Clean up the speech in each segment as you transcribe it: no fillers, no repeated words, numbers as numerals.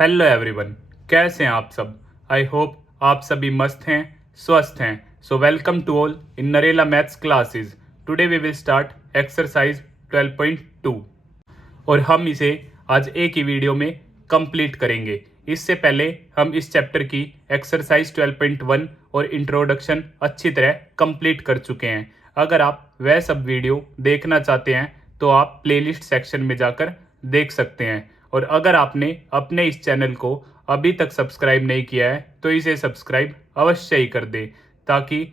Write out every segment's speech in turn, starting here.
Hello everyone, कैसे हैं आप सब। आई होप आप सभी मस्त हैं, स्वस्थ हैं। So welcome to all in Narela maths classes. Today we will start exercise 12.2 और हम इसे आज एक ही वीडियो में कंप्लीट करेंगे। इससे पहले हम इस चैप्टर की एक्सरसाइज 12.1 और इंट्रोडक्शन अच्छी तरह कंप्लीट कर चुके हैं। अगर आप वह सब वीडियो देखना चाहते हैं तो आप प्लेलिस्ट सेक्शन में जाकर देख सकते हैं। और अगर आपने अपने इस चैनल को अभी तक सब्सक्राइब नहीं किया है तो इसे सब्सक्राइब अवश्य ही कर दें ताकि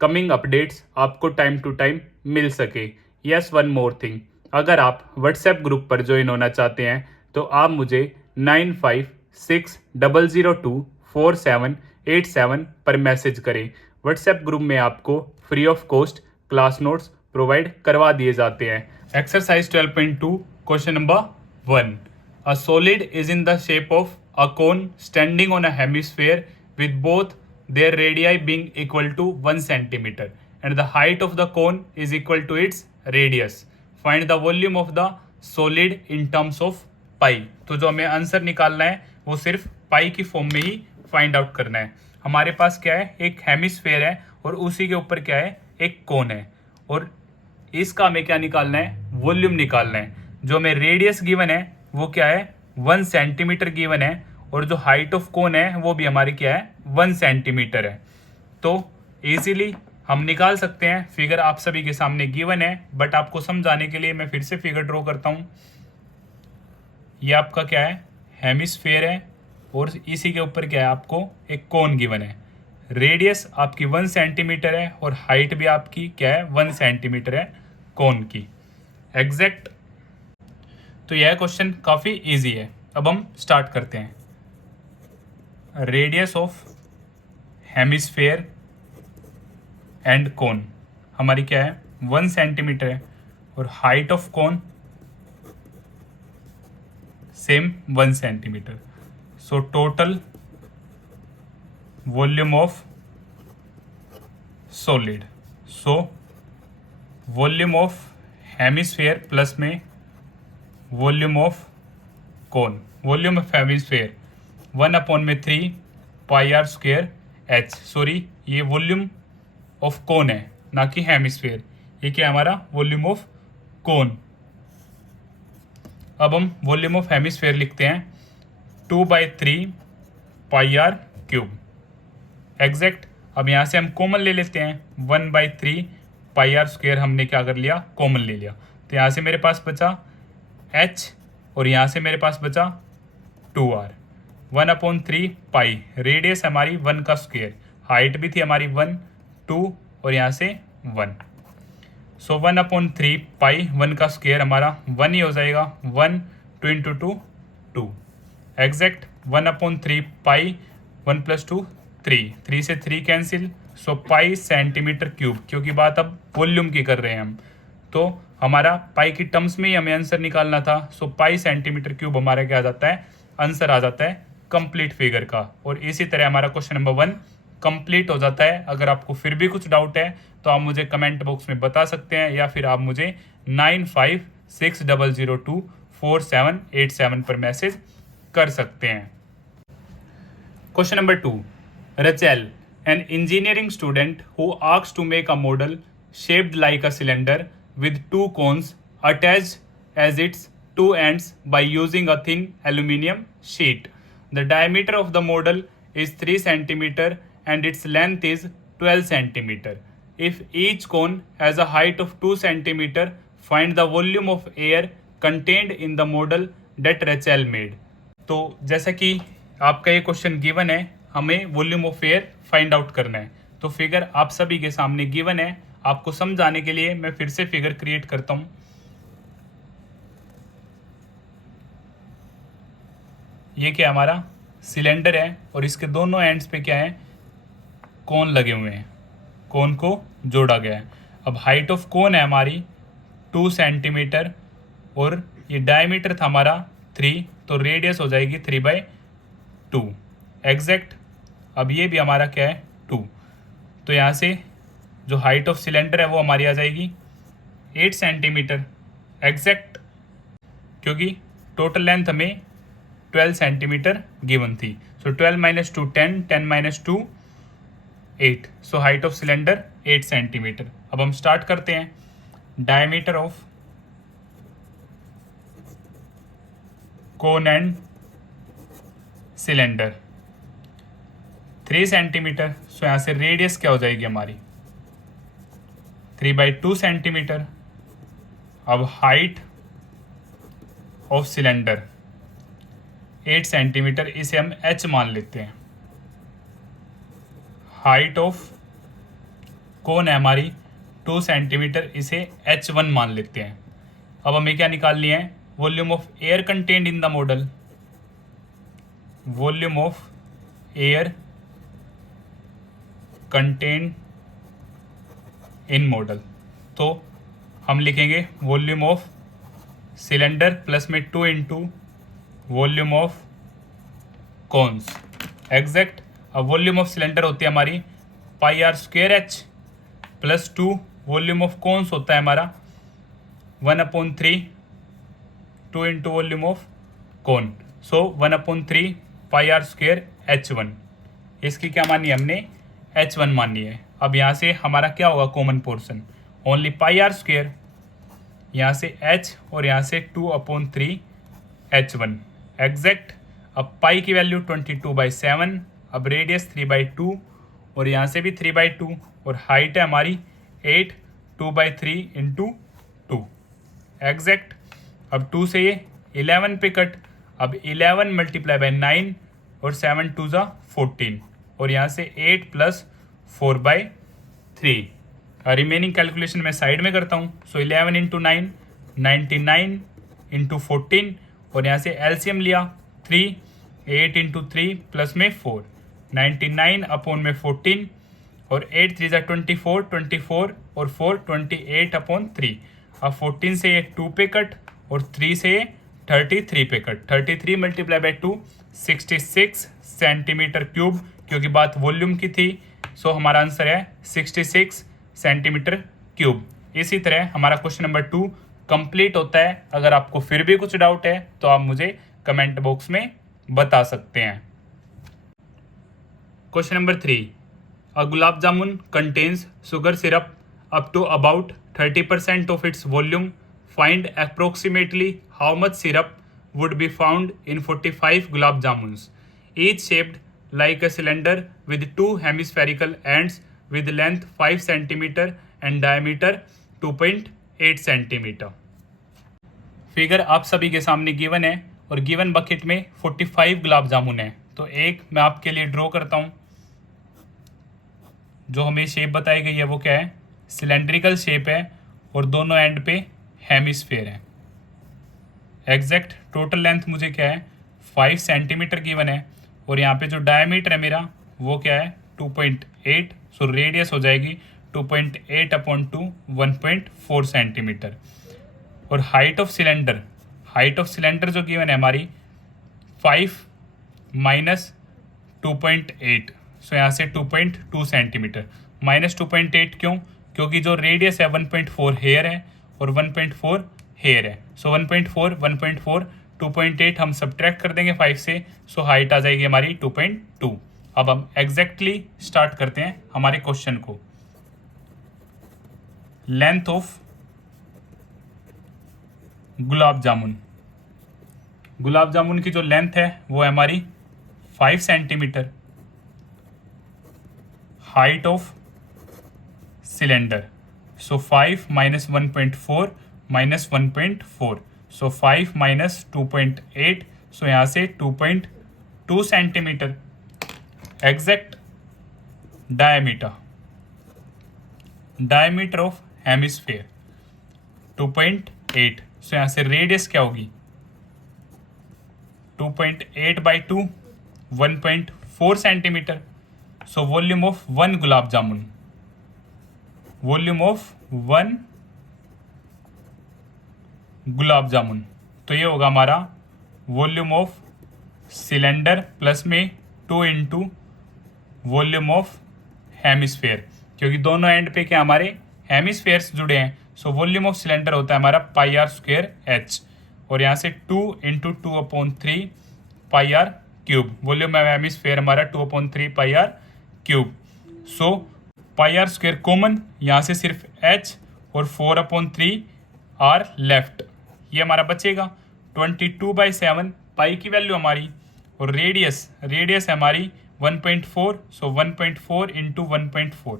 कमिंग अपडेट्स आपको टाइम टू टाइम मिल सके। यस, वन मोर थिंग, अगर आप व्हाट्सएप ग्रुप पर ज्वाइन होना चाहते हैं तो आप मुझे 9560024787 पर मैसेज करें। व्हाट्सएप ग्रुप में आपको free of cost class notes provide करवा दिए जाते हैं। Exercise 12.2 question number 1। A solid is in the shape of a cone standing on a hemisphere with both their radii being equal to 1 centimeter and the height of the cone is equal to its radius. Find the volume of the solid in terms of pi. तो जो हमें answer निकालना है वो सिर्फ पाई की form में ही find out करना है। हमारे पास क्या है, एक हेमिस्फेयर है और उसी के ऊपर क्या है, एक कोन है। और इसका हमें क्या निकालना है, वॉल्यूम निकालना है। जो हमें रेडियस गिवन है वो क्या है, 1 सेंटीमीटर गिवन है। और जो हाइट ऑफ कोन है वो भी हमारी क्या है, 1 सेंटीमीटर है। तो इजीली हम निकाल सकते हैं। फिगर आप सभी के सामने गिवन है, बट आपको समझाने के लिए मैं फिर से फिगर ड्रॉ करता हूँ। ये आपका क्या है, हेमिस्फेयर है और इसी के ऊपर क्या है, आपको एक कोन गिवन है। रेडियस आपकी 1 सेंटीमीटर है और हाइट भी आपकी क्या है, 1 सेंटीमीटर है कोन की। एग्जैक्ट। तो यह क्वेश्चन काफ़ी इजी है। अब हम स्टार्ट करते हैं। Radius of hemisphere and cone हमारी क्या है, 1 सेंटीमीटर है और height of cone same 1 centimetre. So total volume of solid, so volume of hemisphere plus में volume of cone. Volume of hemisphere 1/3 pi r square h. Sorry, ये volume of cone है ना कि हेमिस्फेयर। ये क्या है, हमारा वॉल्यूम ऑफ कोन। अब हम वॉल्यूम ऑफ हेमिस्फेयर लिखते हैं 2/3 पाई आर क्यूब। एग्जैक्ट। अब यहाँ से हम कॉमन ले लेते हैं। 1/3 पाई आर स्क्वेयर हमने क्या कर लिया, कॉमन ले लिया। तो यहाँ से मेरे पास बचा h और यहाँ से मेरे पास बचा 2r। 1/3 पाई, रेडियस हमारी 1 का स्क्वेयर, हाइट भी थी हमारी 1, 2 और यहाँ से 1। सो 1/3 पाई 1 का स्क्वेयर हमारा 1 ही हो जाएगा। 1 2 इंटू 2 2। एग्जैक्ट। 1/3 पाई 1 + 2 3, 3 से 3 कैंसिल। सो पाई सेंटीमीटर क्यूब, क्योंकि बात अब वॉल्यूम की कर रहे हैं हम, तो हमारा पाई की टर्म्स में ही हमें आंसर निकालना था। सो पाई सेंटीमीटर क्यूब हमारा क्या आ जाता है, आंसर आ जाता है कंप्लीट फिगर का। और इसी तरह हमारा क्वेश्चन नंबर 1 कंप्लीट हो जाता है। अगर आपको फिर भी कुछ डाउट है तो आप मुझे कमेंट बॉक्स में बता सकते हैं या फिर आप मुझे 9560024787 पर मैसेज कर सकते हैं। Question number 2। Rachel, an engineering student who asked to make a model shaped like a cylinder with 2 cones attached as its 2 ends by using a thin aluminum sheet. The diameter of the model is 3 centimeter and its length is 12 centimeter. If each cone has a height of 2 centimeter, find the volume of air contained in the model that Rachel made. तो जैसा कि आपका ये question given है, हमें volume of air find out करना है। तो फिगर आप सभी के सामने गिवन है। आपको समझाने के लिए मैं फिर से फिगर क्रिएट करता हूं। ये क्या हमारा सिलेंडर है और इसके दोनों एंड्स पे क्या है, कोन लगे हुए हैं, कोन को जोड़ा गया है। अब हाइट ऑफ कोन है हमारी 2 सेंटीमीटर और ये डायमीटर था हमारा 3, तो रेडियस हो जाएगी 3/2। एग्जैक्ट। अब ये भी हमारा क्या है, 2। तो यहाँ से जो हाइट ऑफ सिलेंडर है वो हमारी आ जाएगी 8 सेंटीमीटर। एग्जैक्ट, क्योंकि टोटल लेंथ हमें 12 सेंटीमीटर गिवन थी। So 12 minus 2 10, 10 minus 2 8। So height of cylinder 8 centimetre. अब हम स्टार्ट करते हैं। Diameter of cone and cylinder 3 centimetre. So यहाँ से रेडियस क्या हो जाएगी हमारी 3/2 सेंटीमीटर। अब हाइट ऑफ सिलेंडर 8 सेंटीमीटर, इसे हम h मान लेते हैं। हाइट ऑफ कोन है हमारी 2 सेंटीमीटर, इसे h1 मान लेते हैं। अब हमें क्या निकालनी है, volume of air contained in the model. Volume of air contained in model. तो हम लिखेंगे वॉल्यूम ऑफ सिलेंडर प्लस में 2 into volume of cons exact. अब वॉल्यूम ऑफ सिलेंडर होती है हमारी πr² plus 2 volume of cons होता है हमारा 1/3 2 into volume of cone. So 1/3 πr² h1। इसकी क्या मानी है हमने, h1 मानी है। अब यहाँ से हमारा क्या होगा कॉमन पोर्शन, ओनली πr², यहाँ से h और यहाँ से 2/3 h1 एग्जैक्ट। अब पाई की वैल्यू 22/7। अब रेडियस 3/2 और यहाँ से भी 3/2 और हाइट है हमारी 8, 2/3 इंटू 2 एग्जैक्ट। अब 2 से ये 11 पे कट। अब 11 मल्टीप्लाई बाई 9 और 7 2 ज़ा 14 और यहाँ से 8 प्लस 4/3। रिमेनिंग कैलकुलेशन मैं साइड में करता हूँ। सो 11 इंटू 9 99 इंटू 14 और यहाँ से एलसीएम लिया 3, 8 इंटू 3 प्लस में 4, 99 अपॉन में 14 और 8 3 ज़ा 24, 24 और 4 28/3। अब 14 से ये 2 पे कट और 3 से ये 33 पे cut. 33 multiply by 2 66 centimetre cube, क्योंकि बात वॉल्यूम की थी। सो हमारा आंसर है 66 सेंटीमीटर क्यूब। इसी तरह हमारा क्वेश्चन नंबर 2 कंप्लीट होता है। अगर आपको फिर भी कुछ डाउट है तो आप मुझे कमेंट बॉक्स में बता सकते हैं। Question number 3, a gulab jamun contains sugar syrup up to about 30% of its volume. Find approximately how much syrup would be found in 45 gulab jamuns, each shaped like a cylinder with 2 hemispherical ends with length 5 cm and diameter 2.8 cm। Figure आप सभी के सामने given है और given bucket में 45 गुलाब जामुन है। तो एक मैं आपके लिए ड्रॉ करता हूँ। जो हमें शेप बताई गई है वो क्या है, सिलेंड्रिकल शेप है और दोनों एंड पे हेमिस्फेयर है एग्जैक्ट। टोटल लेंथ मुझे क्या है 5 सेंटीमीटर गिवन है और यहाँ पे जो डायमीटर है मेरा वो क्या है 2.8। सो रेडियस हो जाएगी 2.8/2 1.4 सेंटीमीटर। और हाइट ऑफ सिलेंडर जो गिवन है हमारी 5 माइनस 2.8। सो यहाँ से 2.2 सेंटीमीटर। माइनस 2.8 क्यों, क्योंकि जो रेडियस है 1.4 हेयर है और 1.4 हेयर है। सो 1.4 1.4 2.8 हम सब्ट्रैक्ट कर देंगे 5 से। सो हाइट आ जाएगी हमारी 2.2। अब हम एग्जैक्टली स्टार्ट करते हैं हमारे क्वेश्चन को। लेंथ ऑफ गुलाब जामुन की जो लेंथ है वो है हमारी 5 centimetre. Height of cylinder so 5 minus 1.4 minus 1.4। So 5 minus 2.8। सो यहाँ से 2.2 centimetre exact. Diameter of hemisphere 2.8। सो यहाँ से रेडियस क्या होगी 2.8/2 1.4 centimetre. So volume of 1 gulab jamun, तो ये होगा हमारा वॉल्यूम ऑफ सिलेंडर प्लस में 2 इंटू वॉल्यूम ऑफ हेमिस्फेयर, क्योंकि दोनों एंड पे क्या हमारे हेमिस्फेयर्स जुड़े हैं। सो वॉल्यूम ऑफ सिलेंडर होता है हमारा πr² h और यहाँ से 2 into 2/3 pi r cube. Volume of hemisphere हमारा 2/3 pi r cube. So pi r square common, यहाँ से सिर्फ h और 4/3 आर लेफ्ट, ये हमारा बचेगा। 22/7 पाई की वैल्यू हमारी, और रेडियस है हमारी 1.4, सो 1.4 इंटू 1.4,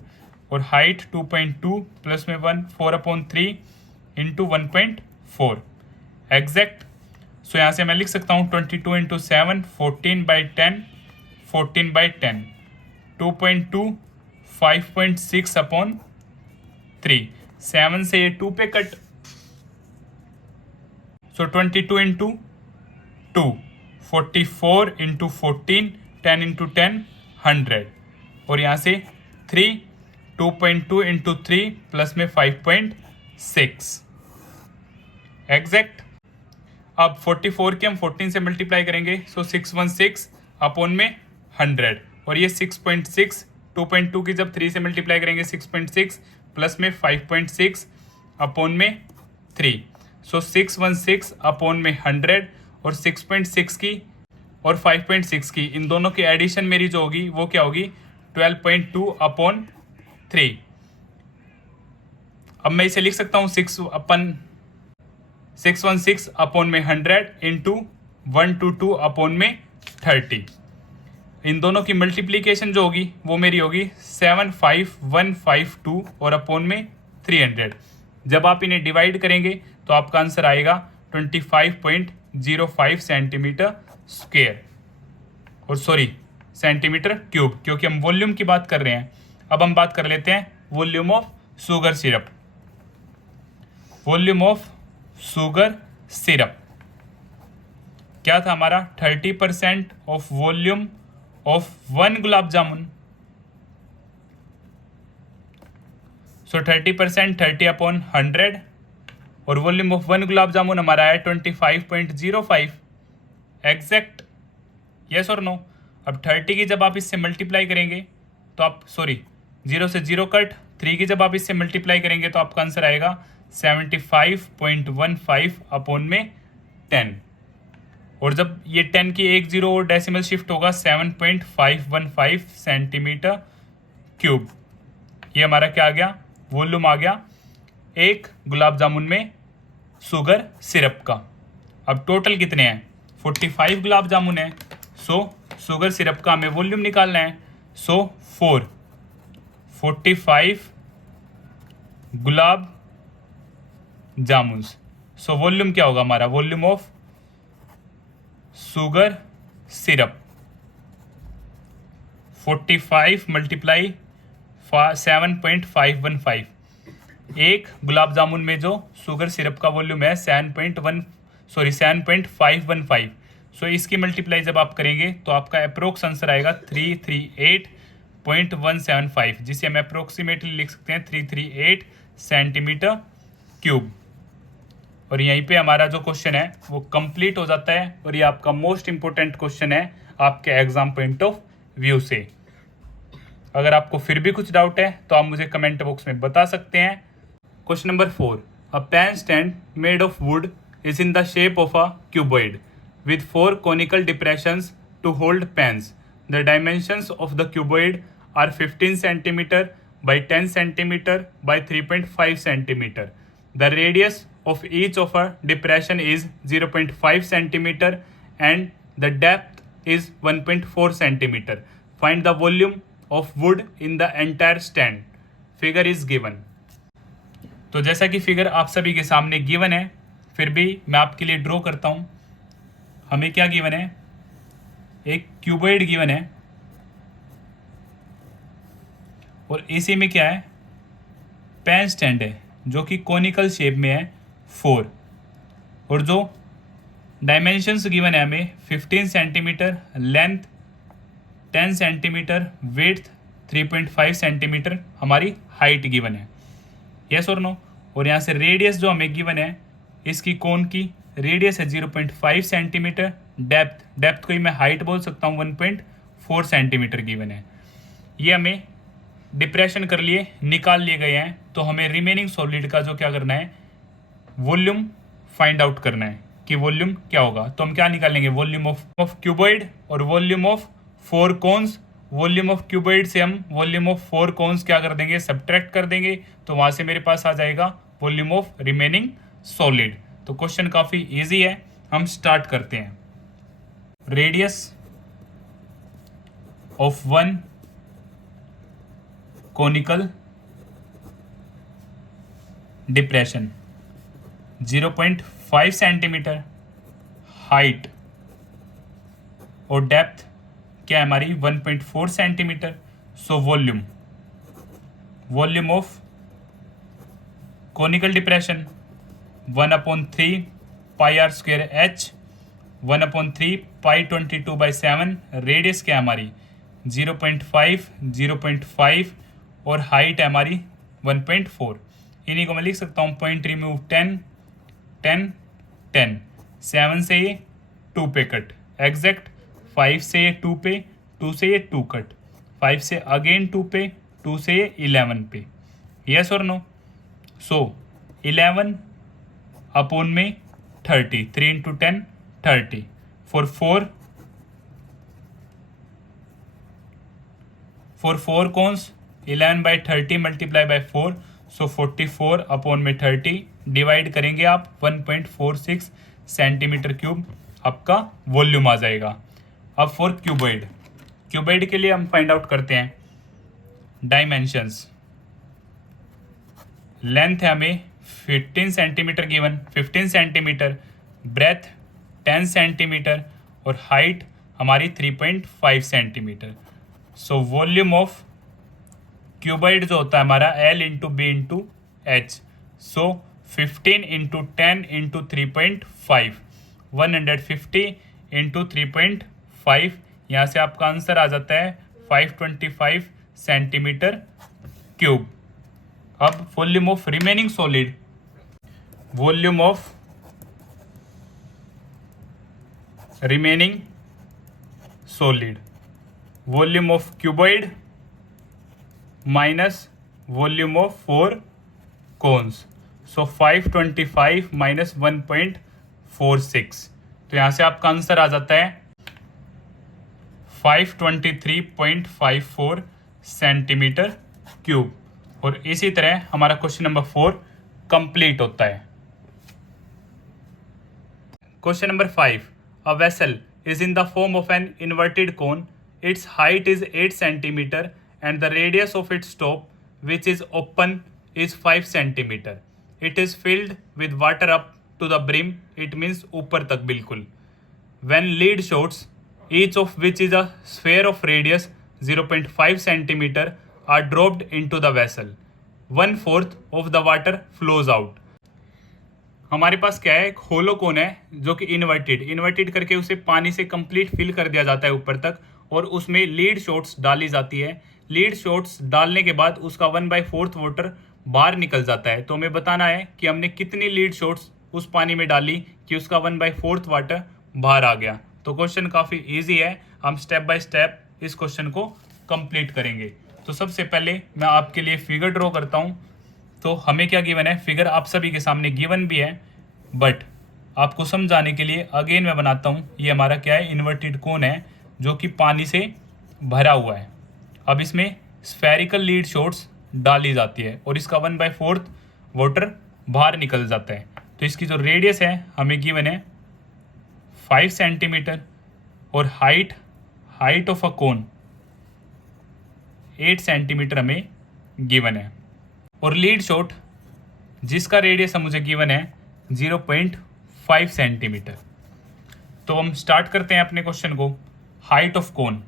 और हाइट 2.2 प्लस में 1 4/3 इंटू 1.4 एग्जैक्ट। सो यहाँ से मैं लिख सकता हूँ 22 इंटू 7 14/10 14/10 2.2 5.6/3। 7 से ये 2 पे कट, सो 22 इंटू 2 44 इंटू 14 10 इंटू 10 100, और यहाँ से 3 2.2 इंटू 3 प्लस में 5.6 एग्जैक्ट। अब 44 के हम 14 से मल्टीप्लाई करेंगे, सो 616 अपॉन में 100, और ये 6.6 2.2 की जब 3 से मल्टीप्लाई करेंगे 6.6 प्लस में 5.6 अपॉन में 3, सो 616 अपॉन में 100, और 6.6 की और 5.6 की इन दोनों की एडिशन मेरी जो होगी वो क्या होगी 12.2/3। अब मैं इसे लिख सकता हूँ 616 अपॉन में 100 इंटू 122 अपॉन में 30। इन दोनों की मल्टीप्लीकेशन जो होगी वो मेरी होगी 75152 और अपॉन में 300। जब आप इन्हें डिवाइड करेंगे तो आपका आंसर आएगा 25.05 सेंटीमीटर स्क्वायर, और सॉरी सेंटीमीटर क्यूब, क्योंकि हम वॉल्यूम की बात कर रहे हैं। अब हम बात कर लेते हैं volume of sugar syrup. Volume of sugar syrup क्या था हमारा 30% of volume of 1 gulab jamun. सो 30% 30/100, और वॉल्यूम ऑफ 1 गुलाब जामुन हमारा है 25.05 एग्जैक्ट। यस और नो। अब 30 की जब आप इससे मल्टीप्लाई करेंगे तो आप 0 से 0 कट, 3 की जब आप इससे मल्टीप्लाई करेंगे तो आपका आंसर आएगा 75.15 अपॉन में 10, और जब ये 10 की 1 0 और डेसिमल शिफ्ट होगा 7.515 सेंटीमीटर क्यूब। ये हमारा क्या आ गया, वॉल्यूम आ गया एक गुलाब जामुन में शुगर सिरप का। अब टोटल कितने हैं 45 गुलाब जामुन है, सो शुगर सिरप का हमें वॉल्यूम निकालना है। सो 45 गुलाब जामुन, सो वॉल्यूम क्या होगा हमारा, volume of sugar syrup 45 multiply 7.515। एक गुलाब जामुन में जो शुगर सिरप का वॉल्यूम है 7.515, सो इसकी मल्टीप्लाई जब आप करेंगे तो आपका अप्रोक्स आंसर आएगा 338.175, जिसे हम अप्रोक्सीमेटली लिख सकते हैं 338 सेंटीमीटर क्यूब। और यहीं पे हमारा जो क्वेश्चन है वो कंप्लीट हो जाता है, और ये आपका मोस्ट इंपॉर्टेंट क्वेश्चन है आपके एग्जाम पॉइंट ऑफ व्यू से। अगर आपको फिर भी कुछ डाउट है तो आप मुझे कमेंट बॉक्स में बता सकते हैं। Question number 4, a pen stand made of wood is in the shape of a cuboid with 4 conical depressions to hold pens. The dimensions of the cuboid are 15 cm by 10 cm by 3.5 cm. The radius of each of a depression is 0.5 cm and the depth is 1.4 cm. Find the volume of wood in the entire stand. Figure is given. तो जैसा कि figure आप सभी के सामने given है, फिर भी मैं आपके लिए ड्रॉ करता हूँ। हमें क्या गिवन है, एक क्यूबॉइड गिवन है, और इसी में क्या है, पेन स्टैंड है जो कि कोनिकल शेप में है 4, और जो डायमेंशंस गिवन है हमें 15 centimetre length, 10 centimetre width, 3.5 centimetre हमारी हाइट गिवन है। यस और नो। और यहाँ से रेडियस जो हमें गिवन है, इसकी कोन की रेडियस है 0.5 सेंटीमीटर, डेप्थ को ही मैं हाइट बोल सकता हूँ 1.4 सेंटीमीटर गिवन है। ये हमें डिप्रेशन कर लिए, निकाल लिए गए हैं, तो हमें रिमेनिंग सॉलिड का जो क्या करना है, वॉल्यूम फाइंड आउट करना है। कि वॉल्यूम क्या होगा। तो हम क्या निकालेंगे, वॉल्यूम ऑफ क्यूबॉइड और volume of 4 cones. Volume of cuboid से हम वॉल्यूम ऑफ 4 कोन्स क्या कर देंगे, सब्ट्रैक्ट कर देंगे, तो वहां से मेरे पास आ जाएगा वॉल्यूम ऑफ रिमेनिंग सॉलिड। तो क्वेश्चन काफी इजी है, हम स्टार्ट करते हैं। Radius of one conical depression 0.5 centimetre, height और डेप्थ क्या है हमारी 1.4 centimetre. So volume of conical depression 1/3 pi r square h, 1/3 pi 22/7। Radius क्या है हमारी 0.5 और हाइट है हमारी 1.4। इन्हीं को मैं लिख सकता हूँ पॉइंट रिमूव 10 10 10। 7 से ये 2 पे कट एग्जैक्ट, 5 से ये 2 पे, 2 से ये 2 कट, 5 से अगेन 2 पे, 2 से ये 11 पे। यस और नो। सो 11 अपॉन में 30, 3 × 10 30 for 4 cones 11/30 multiply by 4, so 44 upon में 30 डिवाइड करेंगे आप 1.46 सेंटीमीटर क्यूब आपका वॉल्यूम आ जाएगा। अब फॉर क्यूबॉइड के लिए हम फाइंड आउट करते हैं डायमेंशंस। लेंथ है हमें 15 centimetre given, 15 centimetre, breadth 10 centimetre और हाइट हमारी 3.5 centimetre. So volume of cuboid जो होता है हमारा L × B × H, सो 15 × 10 × 3.5, 150 × 3.5। यहाँ से आपका आंसर आ जाता है 525 सेंटीमीटर क्यूब। अब volume of remaining solid, volume of remaining solid, volume of cuboid minus volume of 4 cones, so 525 minus 1.46। तो यहाँ से आपका आंसर आ जाता है 523.54 सेंटीमीटर क्यूब। और इसी तरह हमारा क्वेश्चन नंबर 4 कंप्लीट होता है। Question number 5, a vessel is in the form of an inverted cone, it's height is 8 centimetre and the radius of its top, which is open, is 5 centimeter. It is filled with water up to the brim, it means ऊपर तक बिल्कुल. When lead shots, each of which is a sphere of radius 0.5 centimeter, are dropped into the vessel, 1/4 of the water flows out. हमारे पास क्या है, एक होलो कोन है जो कि इन्वर्टेड करके उसे पानी से कंप्लीट फिल कर दिया जाता है ऊपर तक, और उसमें लीड शॉट्स डाली जाती है। लीड शॉट्स डालने के बाद उसका 1/4 वाटर बाहर निकल जाता है। तो हमें बताना है कि हमने कितनी लीड शॉट्स उस पानी में डाली कि उसका 1/4 वाटर बाहर आ गया। तो क्वेश्चन काफ़ी इजी है, हम स्टेप बाय स्टेप इस क्वेश्चन को कंप्लीट करेंगे। तो सबसे पहले मैं आपके लिए फिगर ड्रॉ करता हूँ। तो हमें क्या गिवन है, फिगर आप सभी के सामने गिवन भी है, बट आपको समझाने के लिए अगेन मैं बनाता हूँ। ये हमारा क्या है, इन्वर्टेड कोन है जो कि पानी से भरा हुआ है। अब इसमें स्फेरिकल लीड शॉट्स डाली जाती है और इसका 1/4 वाटर बाहर निकल जाता है। तो इसकी जो रेडियस है हमें गिवन है 5 सेंटीमीटर और height of a cone 8 centimetre हमें गिवन है, और लीड शॉट जिसका रेडियस मुझे गिवन है 0.5 सेंटीमीटर। तो हम स्टार्ट करते हैं अपने क्वेश्चन को। Height of cone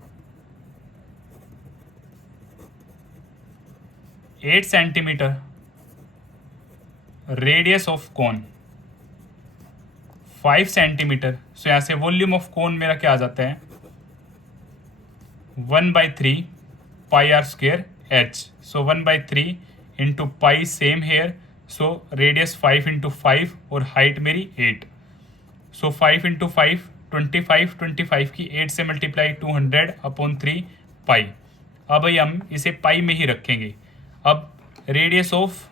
8 centimetre, radius of cone 5 centimetre. So यहाँ से वॉल्यूम ऑफ कोन मेरा क्या आ जाता है 1/3 pi r square h. So 1/3 into pi same here, so radius 5 × 5 और हाइट मेरी 8। सो 5 × 5 25 की 8 से मल्टीप्लाई 200/3 पाई। अब हम इसे पाई में ही रखेंगे। अब radius of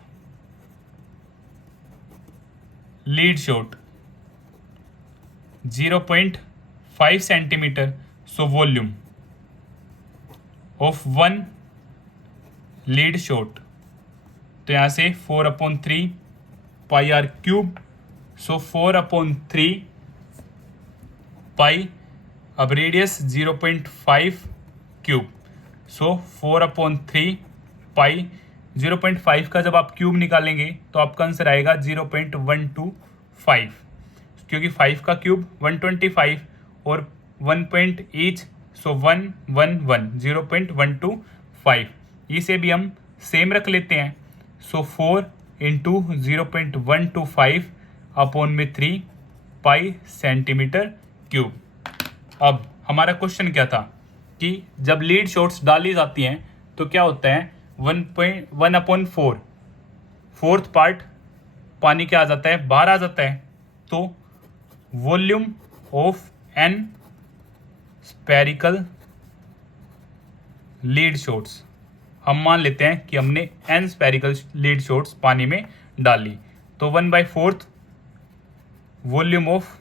lead shot 0.5 centimetre, so volume of one lead shot, तो यहाँ से 4/3 पाई आर क्यूब, सो 4/3 पाई, अब रेडियस 0.5 क्यूब, सो 4/3 पाई। 0.5 का जब आप क्यूब निकालेंगे तो आपका आंसर आएगा 0.125, क्योंकि 5 का क्यूब 125 और 1 पॉइंट ईच, सो 111 0.125। इसे भी हम सेम रख लेते हैं, सो 4 इंटू 0.125 अपॉन में 3 पाई सेंटीमीटर क्यूब। अब हमारा क्वेश्चन क्या था कि जब लीड शॉट्स डाली जाती हैं तो क्या होता है, 1/4 फोर्थ पार्ट पानी क्या आ जाता है, बाहर आ जाता है। तो volume of an spherical lead shots, हम मान लेते हैं कि हमने एन स्पेरिकल लीड शॉट्स पानी में डाली, तो 1/4 वॉल्यूम ऑफ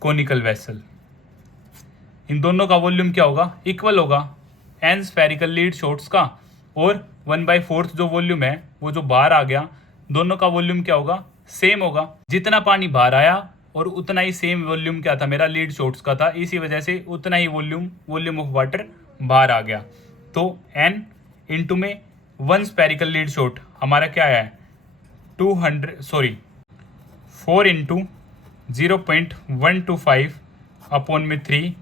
कोनिकल वेसल, इन दोनों का वॉल्यूम क्या होगा, इक्वल होगा एन स्फेरिकल लीड शॉट्स का, और 1/4 जो वॉल्यूम है वो जो बाहर आ गया, दोनों का वॉल्यूम क्या होगा, सेम होगा। जितना पानी बाहर आया और उतना ही सेम वॉल्यूम क्या था मेरा लीड शॉट्स का था, इसी वजह से उतना ही वॉल्यूम ऑफ वाटर बाहर आ गया। तो एन इंटू में 1 स्फेरिकल लीड शॉट हमारा क्या है, 4 इंटू 0.125 अपॉन में 3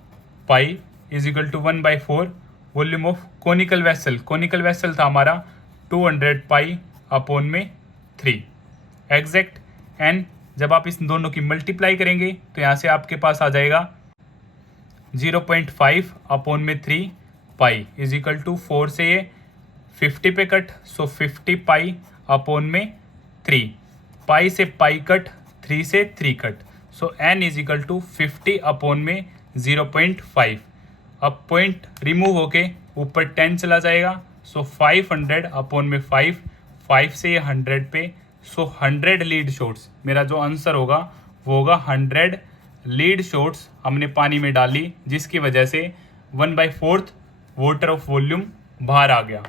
pi is equal to 1/4 volume of conical vessel. Conical vessel था हमारा 200 पाई अपॉन में 3 एग्जैक्ट। एंड जब आप इस दोनों की मल्टीप्लाई करेंगे तो यहाँ से आपके पास आ जाएगा 0.5 अपॉन में 3 पाई इज इक्वल टू 4 से ये 50 पे कट, सो 50 पाई अपॉन में 3, पाई से पाई कट, 3 से 3 cut, so n is equal to 50 upon में 0.5। अब पॉइंट रिमूव होके ऊपर 10 चला जाएगा, सो 500 अपॉन में 5 से 100 पे, सो 100 लीड शॉट्स मेरा जो आंसर होगा वो होगा 100 लीड शॉट्स हमने पानी में डाली, जिसकी वजह से 1/4 वाटर ऑफ वॉल्यूम बाहर आ गया।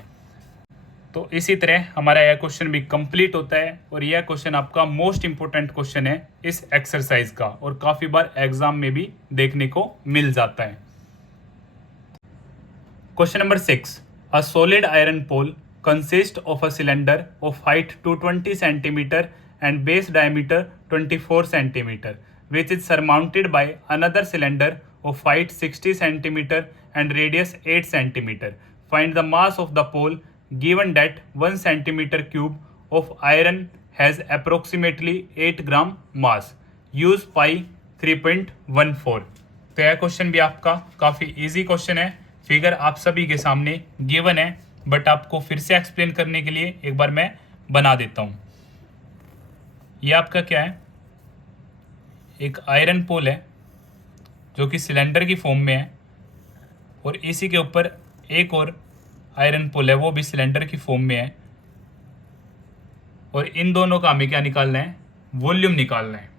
तो इसी तरह हमारा यह क्वेश्चन भी कंप्लीट होता है, और यह क्वेश्चन आपका मोस्ट इंपोर्टेंट क्वेश्चन है इस एक्सरसाइज का, और काफ़ी बार एग्जाम में भी देखने को मिल जाता है। Question number 6, a solid iron pole consist of a cylinder of height 220 centimetre and base diameter 24 centimetre which is surmounted by another cylinder of height 60 centimeter and radius 8 centimeter. Find the mass of the pole given that 1 centimeter cube of iron has approximately 8 gram mass. Use pi 3.14. तो यह question भी आपका काफ़ी easy question है, figure आप सभी के सामने गिवन है, बट आपको फिर से एक्सप्लेन करने के लिए एक बार मैं बना देता हूँ। ये आपका क्या है, एक आयरन पोल है जो कि सिलेंडर की फॉर्म में है, और इसी के ऊपर एक और आयरन पोल है वो भी सिलेंडर की फॉर्म में है, और इन दोनों का हमें क्या निकालना है, वॉल्यूम निकालना है।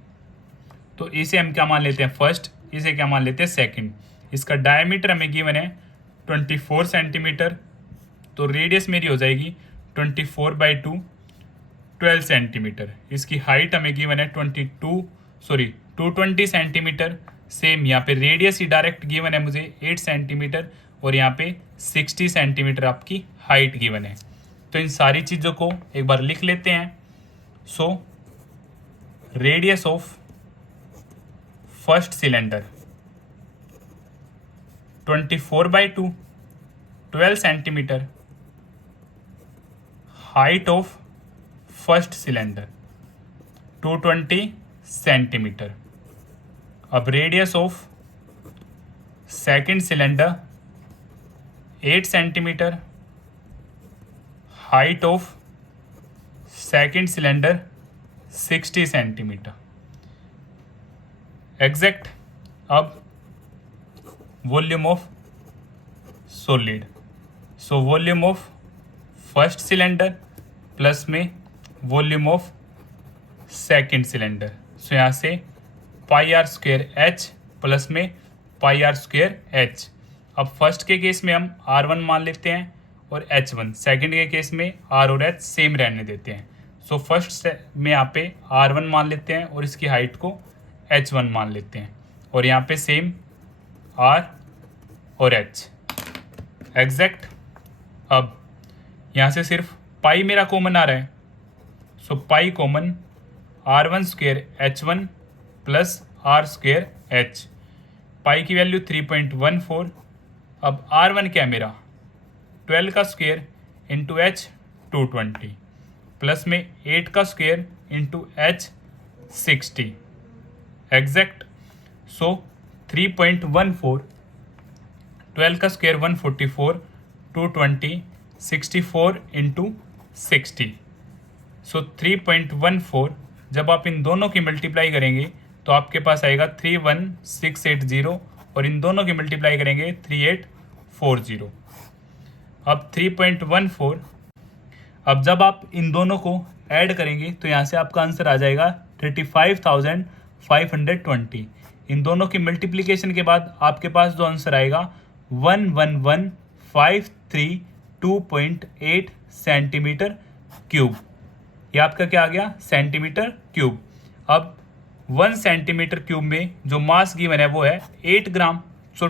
तो इसे हम क्या मान लेते हैं, फर्स्ट, इसे क्या मान लेते हैं, सेकंड। इसका डायमीटर हमें गिवन है 24 सेंटीमीटर, तो रेडियस मेरी हो जाएगी 24/2 12 सेंटीमीटर। इसकी हाइट हमें गिवन है 220 सेंटीमीटर। सेम यहाँ पे रेडियस ही डायरेक्ट गिवन है मुझे 8 सेंटीमीटर, और यहाँ पे 60 सेंटीमीटर आपकी हाइट गिवन है। तो इन सारी चीज़ों को एक बार लिख लेते हैं। So radius of first cylinder 24/2 12 centimetre, height of first cylinder 220 centimetre. अब radius of second cylinder 8 centimetre, height of second cylinder 60 centimetre exact. अब volume of solid, so volume of first cylinder plus में volume of second cylinder, so यहाँ से pi r square h plus में pi r square h. अब first के case में हम R1 मान लेते हैं और H1, सेकंड के केस में R और H सेम रहने देते हैं। सो फर्स्ट में यहाँ पे R1 मान लेते हैं और इसकी हाइट को H1 मान लेते हैं और यहाँ पे सेम R और H एग्जैक्ट। अब यहाँ से सिर्फ पाई मेरा कॉमन आ रहा है, so pi common R1 square H1 plus R square H। पाई की वैल्यू 3.14। अब R1 क्या है मेरा 12 का स्क्वेयर इंटू H 220 प्लस में 8 का स्क्वेयर इंटू H 60 एग्जैक्ट। सो 3.14, 12 का स्क्वेयर 144, 220, 64 इंटू 60। सो 3.14 जब आप इन दोनों की मल्टीप्लाई करेंगे तो आपके पास आएगा 31680 और इन दोनों की मल्टीप्लाई करेंगे 3840। अब 3.14, अब जब आप इन दोनों को ऐड करेंगे तो यहाँ से आपका आंसर आ जाएगा 35,520। इन दोनों की मल्टीप्लिकेशन के बाद आपके पास जो आंसर आएगा 111,532.8 सेंटीमीटर क्यूब। ये आपका क्या आ गया सेंटीमीटर क्यूब। अब 1 सेंटीमीटर क्यूब में जो मास गिवन है वो है 8 ग्राम। सो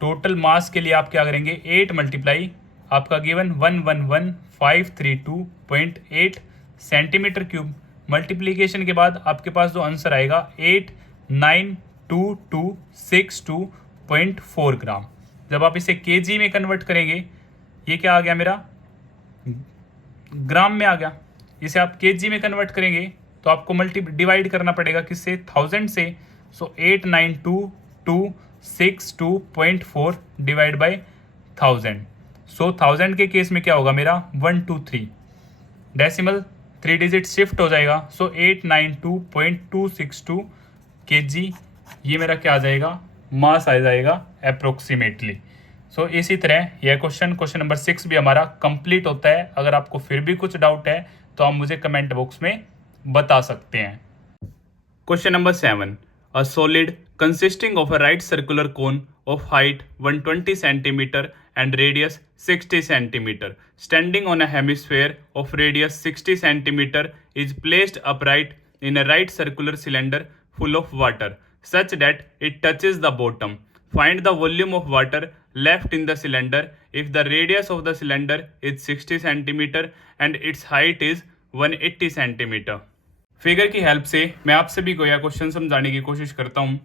टोटल मास के लिए आप क्या करेंगे 8 मल्टीप्लाई आपका गिवन 111,532.8 सेंटीमीटर क्यूब। मल्टीप्लिकेशन के बाद आपके पास जो आंसर आएगा 892262.4 ग्राम। जब आप इसे केजी में कन्वर्ट करेंगे ये क्या आ गया मेरा ग्राम में आ गया। इसे आप केजी में कन्वर्ट करेंगे तो आपको डिवाइड करना पड़ेगा किससे 1000 से। सो 892262.4 डिवाइड बाई 1000। सो 1000 के केस में क्या होगा मेरा 123 डेसिमल 3 डिजिट शिफ्ट हो जाएगा। सो 892.262 kg ये मेरा क्या आ जाएगा मास आ जाएगा अप्रोक्सीमेटली। सो इसी तरह यह क्वेश्चन नंबर 6 भी हमारा कंप्लीट होता है। अगर आपको फिर भी कुछ डाउट है तो आप मुझे कमेंट बॉक्स में बता सकते हैं। Question number 7, a solid consisting of a right circular cone of height 120 centimeter and radius 60 centimeter standing on a hemisphere of radius 60 centimeter is placed upright in a right circular cylinder full of water such that it touches the bottom. Find the volume of water left in the cylinder if the radius of the cylinder is 60 centimeter and its height is 180 centimeter. Figure की help से मैं आप सभी को यह question समझाने की कोशिश करता हूँ।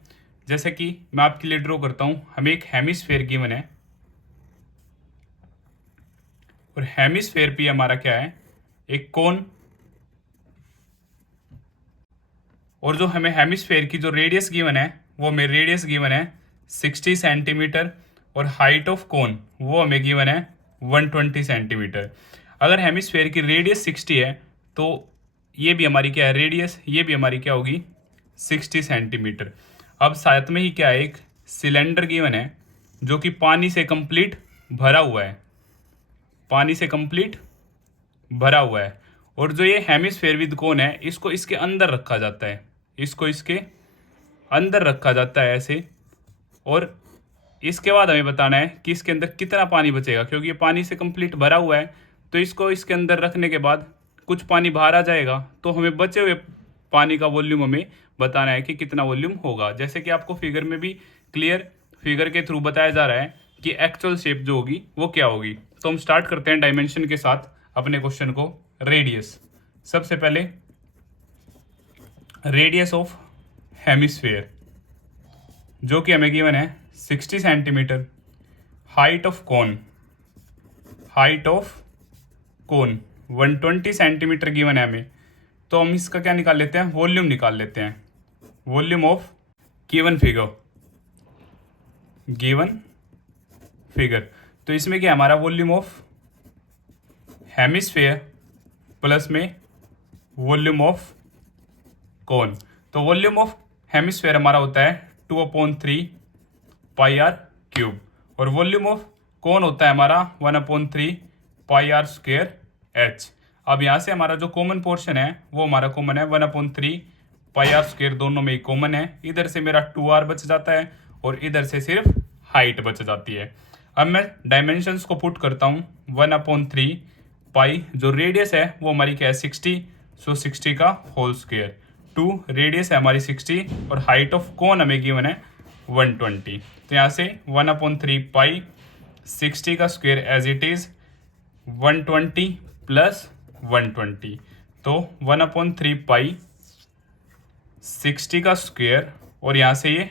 जैसे कि मैं आपके लिए ड्रॉ करता हूँ, हमें एक हेमिस्फेयर गिवन है और हेमिस्फेयर पे हमारा क्या है एक कोन, और जो हमें हेमिस्फेयर की जो रेडियस गिवन है वो हमें रेडियस गिवन है 60 सेंटीमीटर और हाइट ऑफ कोन वो हमें गिवन है 120 सेंटीमीटर। अगर हेमिस्फेयर की रेडियस 60 है तो ये भी हमारी क्या है रेडियस, ये भी हमारी क्या होगी 60 सेंटीमीटर। अब साथ में ही क्या है एक सिलेंडर गिवन है जो कि पानी से कंप्लीट भरा हुआ है, पानी से कंप्लीट भरा हुआ है। और जो ये हेमिस्फेयर विद कोन है इसको इसके अंदर रखा जाता है, इसको इसके अंदर रखा जाता है ऐसे। और इसके बाद हमें बताना है कि इसके अंदर कितना पानी बचेगा, क्योंकि ये पानी से कंप्लीट भरा हुआ है तो इसको इसके अंदर रखने के बाद कुछ पानी बाहर आ जाएगा तो हमें बचे हुए पानी का वॉल्यूम हमें बताना है कि कितना वॉल्यूम होगा। जैसे कि आपको फिगर में भी क्लियर फिगर के थ्रू बताया जा रहा है कि एक्चुअल शेप जो होगी वो क्या होगी। तो हम स्टार्ट करते हैं डायमेंशन के साथ अपने क्वेश्चन को। रेडियस, सबसे पहले रेडियस ऑफ हेमिस्फेयर जो कि हमें गिवन है 60 centimetre. Height of cone, height of cone 120 centimetre given है हमें, तो हम इसका क्या निकाल लेते हैं वॉल्यूम निकाल लेते हैं। वॉल्यूम ऑफ गिवन फिगर तो इसमें क्या हमारा वॉल्यूम ऑफ हेमिस्फेयर प्लस में वॉल्यूम ऑफ कोन। तो वॉल्यूम ऑफ हेमिस्फेयर हमारा होता है 2/3 पाई आर क्यूब और वॉल्यूम ऑफ कोन होता है हमारा 1/3 पाई आर स्क्वेयर एच। अब यहाँ से हमारा जो कॉमन पोर्शन है वो हमारा कॉमन है 1/3 पाई आर स्क्वायर दोनों में कॉमन है, इधर से मेरा 2r बच जाता है और इधर से सिर्फ हाइट बच जाती है। अब मैं डायमेंशंस को पुट करता हूँ, 1/3 पाई, जो रेडियस है वो हमारी क्या है 60, सो 60 का होल स्क्वायर, 2 रेडियस है हमारी 60 और हाइट ऑफ कोन हमें गिवन है 120। तो यहाँ से 1/3 पाई 60 का square as it is 120 plus 120, तो 1/3 पाई 60 का स्क्वायर और यहाँ से ये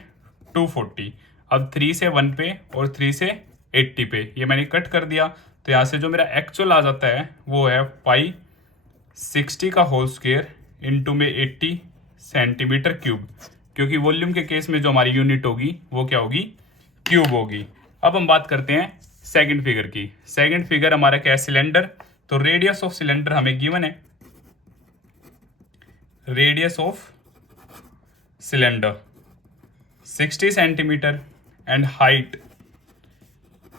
240। अब 3 से 1 पे और 3 से 80 पे ये मैंने कट कर दिया, तो यहाँ से जो मेरा एक्चुअल आ जाता है वो है पाई 60 का होल स्क्वायर इंटू में 80 सेंटीमीटर क्यूब, क्योंकि वॉल्यूम के केस में जो हमारी यूनिट होगी वो क्या होगी, क्यूब होगी। अब हम बात करते हैं सेकंड फिगर की। सेकंड फिगर हमारा क्या है, सिलेंडर। तो रेडियस ऑफ सिलेंडर हमें गिवन है, radius of cylinder 60 centimetre and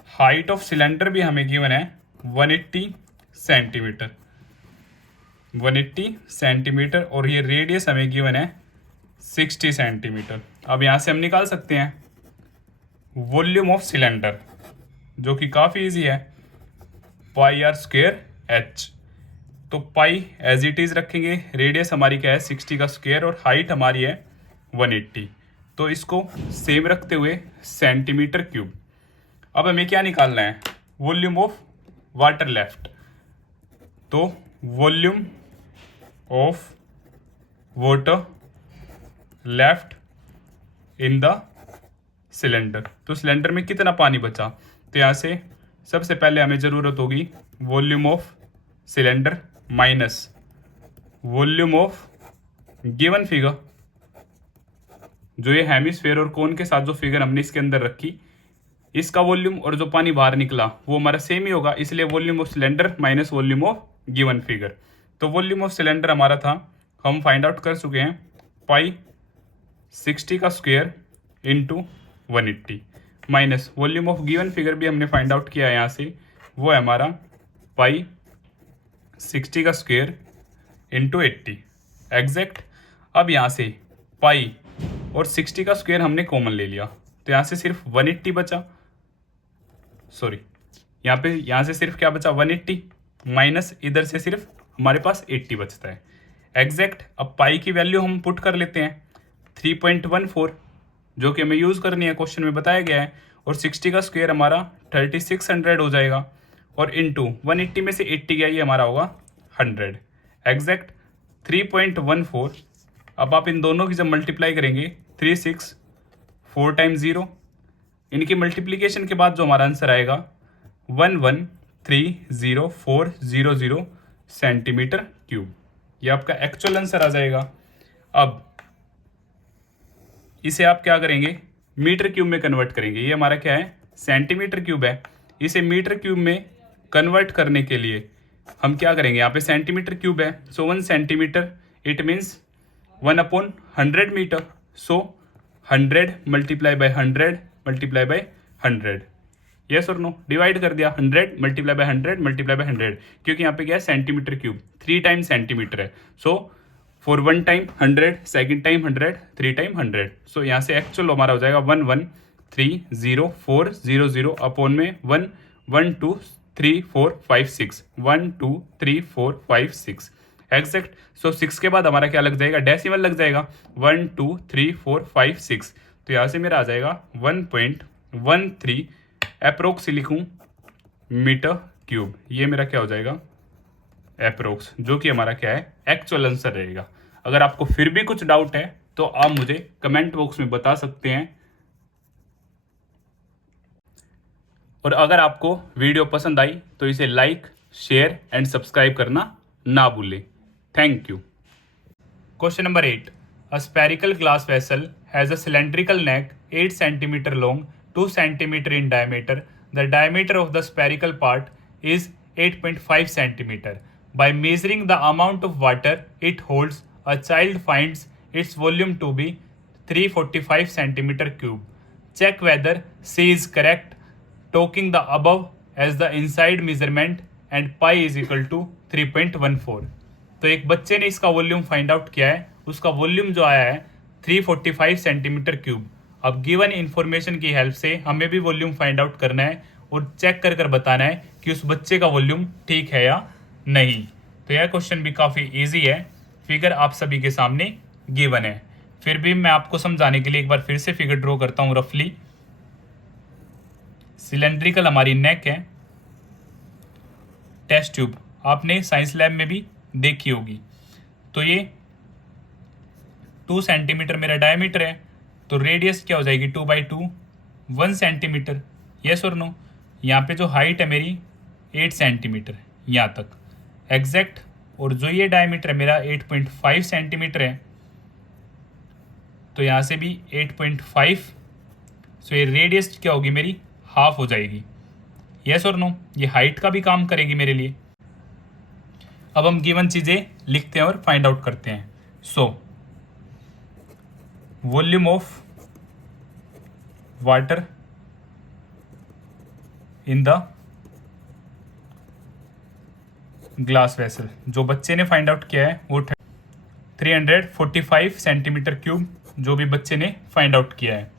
height of cylinder भी हमें गिवन है 180 सेंटीमीटर, 180 सेंटीमीटर और ये रेडियस हमें गिवन है 60 सेंटीमीटर। अब यहाँ से हम निकाल सकते हैं वॉल्यूम ऑफ सिलेंडर, जो कि काफ़ी इजी है, पाई आर स्क्वायर एच। तो पाई एज इट इज़ रखेंगे, रेडियस हमारी क्या है 60 का स्क्वायर और हाइट हमारी है 180, तो इसको सेम रखते हुए सेंटीमीटर क्यूब। अब हमें क्या निकालना है, वॉल्यूम ऑफ वाटर लेफ्ट। तो volume of water left in the cylinder, तो सिलेंडर में कितना पानी बचा। तो यहाँ से सबसे पहले हमें ज़रूरत होगी volume of cylinder minus volume of given figure, जो ये हेमिस्फेयर और कोन के साथ जो फिगर हमने इसके अंदर रखी, इसका वॉल्यूम और जो पानी बाहर निकला वो हमारा सेम ही होगा, इसलिए volume of cylinder minus volume of given figure. तो वॉल्यूम ऑफ सिलेंडर हमारा था, हम फाइंड आउट कर चुके हैं, पाई 60 का square into 180 minus volume of given figure भी हमने फाइंड आउट किया है यहाँ से, वो है हमारा पाई 60 का स्क्वायर इंटू 80 एग्जैक्ट। अब यहाँ से पाई और 60 का स्क्वायर हमने कॉमन ले लिया, तो यहाँ से सिर्फ 180 बचा, सॉरी यहाँ से सिर्फ क्या बचा 180 माइनस इधर से सिर्फ हमारे पास 80 बचता है एग्जैक्ट। अब पाई की वैल्यू हम पुट कर लेते हैं 3.14, जो कि हमें यूज़ करनी है, क्वेश्चन में बताया गया है, और 60 का स्क्वायर हमारा 3600 हो जाएगा और इंटू 180 में से 80 गया, ये हमारा होगा 100 एग्जैक्ट 3.14। अब आप इन दोनों की जब मल्टीप्लाई करेंगे 36 4 टाइम्स 0, इनकी मल्टीप्लिकेशन के बाद जो हमारा आंसर आएगा 1130400 सेंटीमीटर क्यूब, ये आपका एक्चुअल आंसर आ जाएगा। अब इसे आप क्या करेंगे, मीटर क्यूब में कन्वर्ट करेंगे। ये हमारा क्या है, सेंटीमीटर क्यूब है, इसे मीटर क्यूब में कन्वर्ट करने के लिए हम क्या करेंगे, यहाँ पे सेंटीमीटर क्यूब है, so 1 centimetre it means 1/100 metre, so 100 multiply by 100 multiply by 100, yes और नो, डिवाइड कर दिया 100 मल्टीप्लाई बाय 100 मल्टीप्लाई बाय 100, क्योंकि यहाँ पे क्या है सेंटीमीटर क्यूब 3 टाइम सेंटीमीटर है, so for 1 time 100, second time 100, 3 time 100, सो यहाँ से एक्चुअल हमारा हो जाएगा 1130400 अपॉन में 1 1 2 3 4 5 6 1 2 3 4 5 6 एग्जैक्ट। सो 6 के बाद हमारा क्या लग जाएगा, डेसिमल लग जाएगा 1 2 3 4 5 6, तो यहाँ से मेरा आ जाएगा 1.13 अप्रोक्स लिखूँ मीटर क्यूब, ये मेरा क्या हो जाएगा अप्रोक्स, जो कि हमारा क्या है एक्चुअल आंसर रहेगा। अगर आपको फिर भी कुछ डाउट है तो आप मुझे कमेंट बॉक्स में बता सकते हैं, और अगर आपको वीडियो पसंद आई तो इसे लाइक शेयर एंड सब्सक्राइब करना ना भूलें। Thank you. Question number 8, a spherical glass vessel has a cylindrical neck 8 cm long, 2 cm in diameter. The diameter of the spherical part is 8.5 cm. By measuring the amount of water it holds, a child finds its volume to be 345 cm cube. Check whether C is correct, taking the above as the inside measurement and pi is equal to 3.14. तो एक बच्चे ने इसका volume find out किया है उसका volume जो आया है 345 सेंटीमीटर क्यूब। अब गिवन इंफॉर्मेशन की हेल्प से हमें भी वॉल्यूम फाइंड आउट करना है और चेक कर कर बताना है कि उस बच्चे का वॉल्यूम ठीक है या नहीं। तो यह क्वेश्चन भी काफ़ी इजी है, फिगर आप सभी के सामने गिवन है। फिर भी मैं आपको समझाने के लिए एक बार फिर से फिगर ड्रॉ करता हूँ रफली। सिलेंड्रिकल हमारी नेक है, टेस्ट ट्यूब आपने साइंस लैब में भी देखी होगी। तो ये 2 सेंटीमीटर मेरा डायमीटर है, तो रेडियस क्या हो जाएगी 2/2 1 सेंटीमीटर। यस और नो। यहाँ पे जो हाइट है मेरी 8 सेंटीमीटर है यहाँ तक एग्जैक्ट, और जो ये डायमीटर है मेरा 8.5 सेंटीमीटर है, तो यहाँ से भी 8.5, सो ये रेडियस क्या होगी मेरी हाफ हो जाएगी। यस और नो, ये हाइट का भी काम करेगी मेरे लिए। अब हम गिवन चीज़ें लिखते हैं और फाइंड आउट करते हैं। सो volume of water in the glass vessel, जो बच्चे ने फाइंड आउट किया है वो 345 सेंटीमीटर क्यूब, जो भी बच्चे ने फाइंड आउट किया है।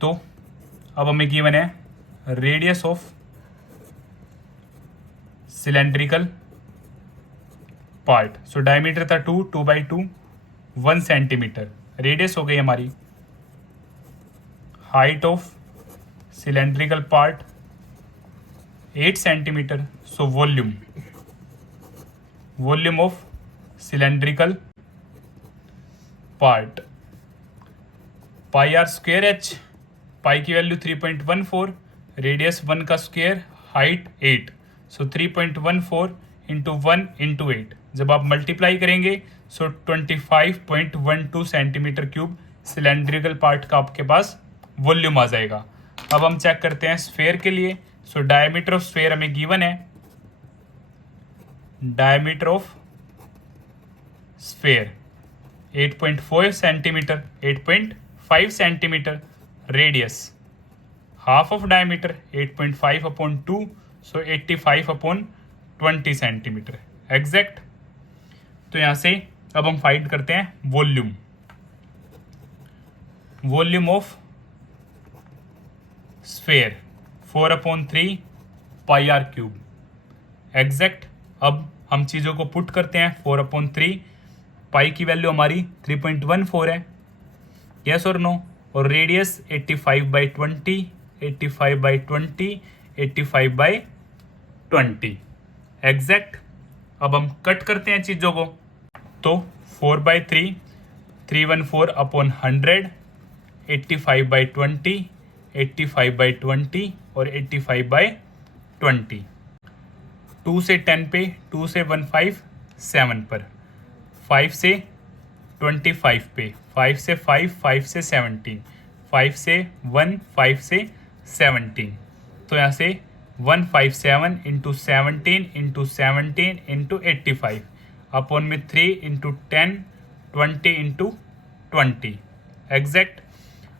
तो अब हमें गिवन है radius of cylindrical part. So diameter था 2/2 1 सेंटीमीटर, रेडियस हो गई हमारी। Height of cylindrical part 8 centimetre. So volume of cylindrical part pi r square h, pi की वैल्यू 3.14, रेडियस 1 का square, height 8, so 3.14 into 1 into 8, जब आप multiply करेंगे so 25.12 centimetre cube cylindrical part का आपके पास वॉल्यूम आ जाएगा। अब हम चेक करते हैं स्फेयर के लिए। सो डायमीटर ऑफ स्फेयर हमें गिवन है, diameter of sphere 8.4 centimetre, 8.5 centimetre, radius half of diameter 8.5/2, so 85/20 centimetre exact. तो यहाँ से अब हम फाइंड करते हैं volume of sphere 4/3 pi r cube exact. अब हम चीज़ों को पुट करते हैं। 4/3, पाई की वैल्यू हमारी 3.14 है, यस और नो, और रेडियस 85/20, 85/20, 85/20 एग्जैक्ट। अब हम कट करते हैं चीज़ों को। तो 4/3 314/100, 85/20, 85/20 और 85/20। 2 से 10 पे, 2 से 15 7 पर, 5 से 25 पे, 5 से 5, 5 से 17, 5 से 1, 5 से 17। तो यहाँ से 157 इंटू 17 इंटू 17 इंटू 85 अपॉन में 3 इंटू 10 20 इंटू 20 एग्जैक्ट।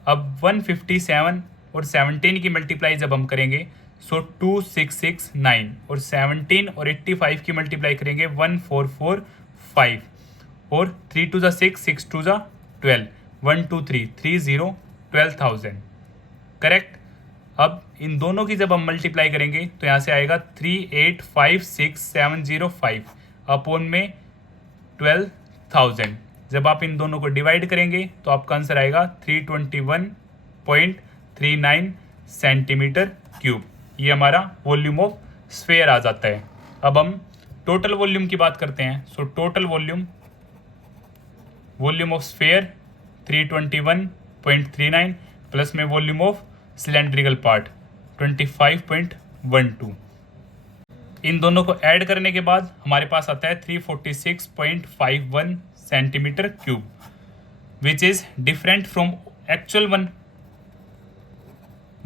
अब 157 और 17 की मल्टीप्लाई जब हम करेंगे सो 2669, और 17 और 85 की मल्टीप्लाई करेंगे 1445, और 3 2 6, 6 2 12, 1 2 3 30 12,000 करेक्ट। अब इन दोनों की जब हम मल्टीप्लाई करेंगे तो यहाँ से आएगा 3856705 अपॉन में 12,000। जब आप इन दोनों को डिवाइड करेंगे तो आपका आंसर आएगा 321.39 सेंटीमीटर क्यूब। ये हमारा वॉल्यूम ऑफ स्फेयर आ जाता है। अब हम टोटल वॉल्यूम की बात करते हैं। सो total volume of sphere 321.39 plus में वॉल्यूम ऑफ सिलेंड्रिकल पार्ट 25.12। इन दोनों को ऐड करने के बाद हमारे पास आता है 346.51 centimetre cube, which is different from actual one,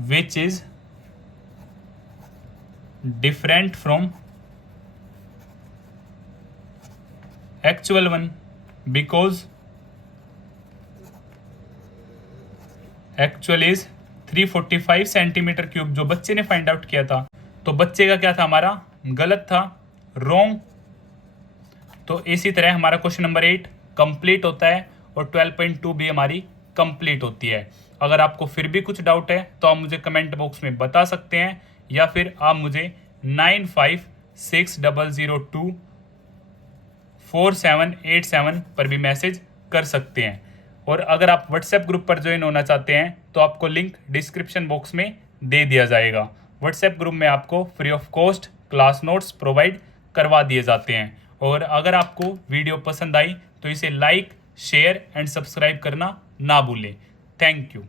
which is different from actual one because actual is 345 centimetre cube जो बच्चे ने फाइंड आउट किया था। तो बच्चे का क्या था, हमारा गलत था, रॉन्ग। तो इसी तरह हमारा क्वेश्चन नंबर 8 कंप्लीट होता है और 12.2 भी हमारी कंप्लीट होती है। अगर आपको फिर भी कुछ डाउट है तो आप मुझे कमेंट बॉक्स में बता सकते हैं, या फिर आप मुझे 9560024787 पर भी मैसेज कर सकते हैं। और अगर आप व्हाट्सएप ग्रुप पर ज्वाइन होना चाहते हैं तो आपको लिंक डिस्क्रिप्शन बॉक्स में दे दिया जाएगा। व्हाट्सएप ग्रुप में आपको free of cost class notes provide करवा दिए जाते हैं। और अगर आपको वीडियो पसंद आई तो इसे लाइक, शेयर एंड सब्सक्राइब करना ना भूलें। Thank you.